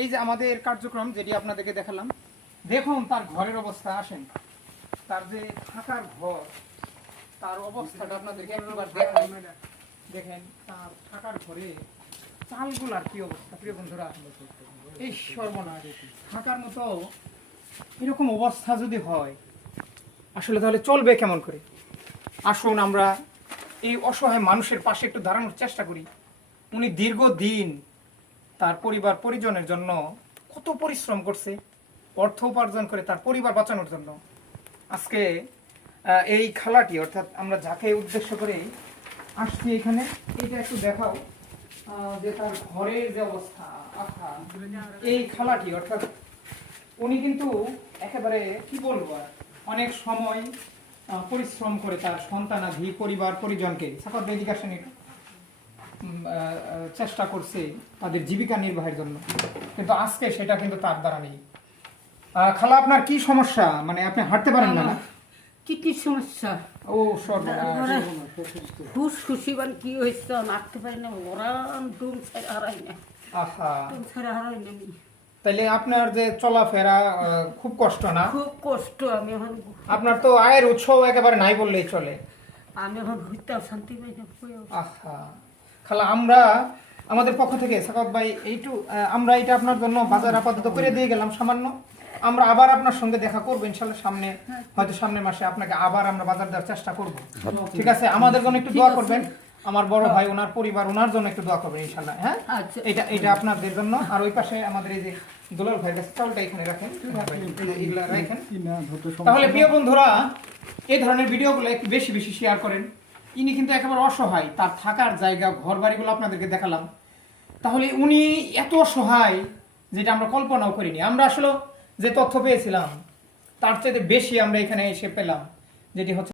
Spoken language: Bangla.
এই যে আমাদের কার্যক্রম যেটি আপনাদেরকে দেখালাম দেখুন তার ঘরের অবস্থা আসেন। তার যে থাকার ঘর তার অবস্থাটা আপনাদেরকে একবার দেখাই। দেখেন তার থাকার ঘরে চালগুলার কি অবস্থা? প্রিয় বন্ধুরা এই সর্বনাশ। থাকার মতো এরকম অবস্থা যদি হয় আসলে তাহলে চলবে কেমন করে? আসুন আমরা এই অসহায় মানুষের পাশে একটু দাঁড়ানোর চেষ্টা করি। উনি দীর্ঘদিন তার পরিবার পরিজনের জন্য কত পরিশ্রম করছে অর্থ উপার্জন করে তার পরিবার বাঁচানোর জন্য। আজকে এই খেলাটি অর্থাৎ আমরা যাকে উদ্দেশ্য করে আসছি এখানে এটা একটু দেখাও যে তার ঘরের যে অবস্থা আহা, এই খেলাটি অর্থাৎ উনি কিন্তু একেবারে কি বলব অনেক সময় পরিশ্রম করে তার সন্তানাধি পরিবার পরিজনকে সাকত বেদিকা আহ, চেষ্টা করছে তাদের জীবিকা নির্বাহের জন্য। কিন্তু আজকে সেটা কিন্তু তার দ্বারা নেই। খালা আপনার কি সমস্যা? মানে আপনি হাঁটতে পারেন না না? কি কি সমস্যা? ও সর্বনাশ। হুস খুশিবান কি হয়েছে? নাচতে পারি না ওরান ডুম ছেড়ে হারাই না। আহা। ডুম ছেড়ে হারাই না তাহলে আপনার যে চলাফেরা খুব কষ্ট না? খুব কষ্ট আমি এখন আপনার তো আয়ের উৎস একেবারে নাই বললেই চলে। আমি এখন হইতে শান্তি পাই না আহা। খালা আমরা আমাদের পক্ষ থেকে সাকাত ভাই এইটু আমরা এটা আপনার জন্য বাজার আপাতত করে দিয়ে গেলাম সামান্য। আমরা আবার আপনার সঙ্গে দেখা করব ইনশাল্লাহ সামনে হয়তো সামনের মাসে আপনাকে আবার আমরা বাজার দেওয়ার চেষ্টা করব। ঠিক আছে? আমাদের জন্য একটু দোয়া করবেন। আমার বড় ভাই ওনার পরিবার ওনার জন্য একটু দোয়া করবেন ইনশাল্লাহ হ্যাঁ? আচ্ছা। এটা এটা আপনাদের জন্য। আর ওই পাশে আমাদের এই যে দুলাল ভাই কাছে চালটা এখানে রাখেন। এগুলা রাখেন। তাহলে প্রিয় বন্ধুরা এই ধরনের ভিডিওগুলো একটু বেশি বেশি শেয়ার করেন। ইনি কিন্তু একেবারে অসহায়, তার থাকার জায়গা ঘর বাড়িগুলো আপনাদেরকে দেখালাম। তাহলে উনি এত অসহায় যেটা আমরা কল্পনাও করিনি। আমরা আসলে যে তথ্য পেয়েছিলাম, তার চাইতে বেশি আমরা এখানে এসে পেলাম, যেটি হচ্ছে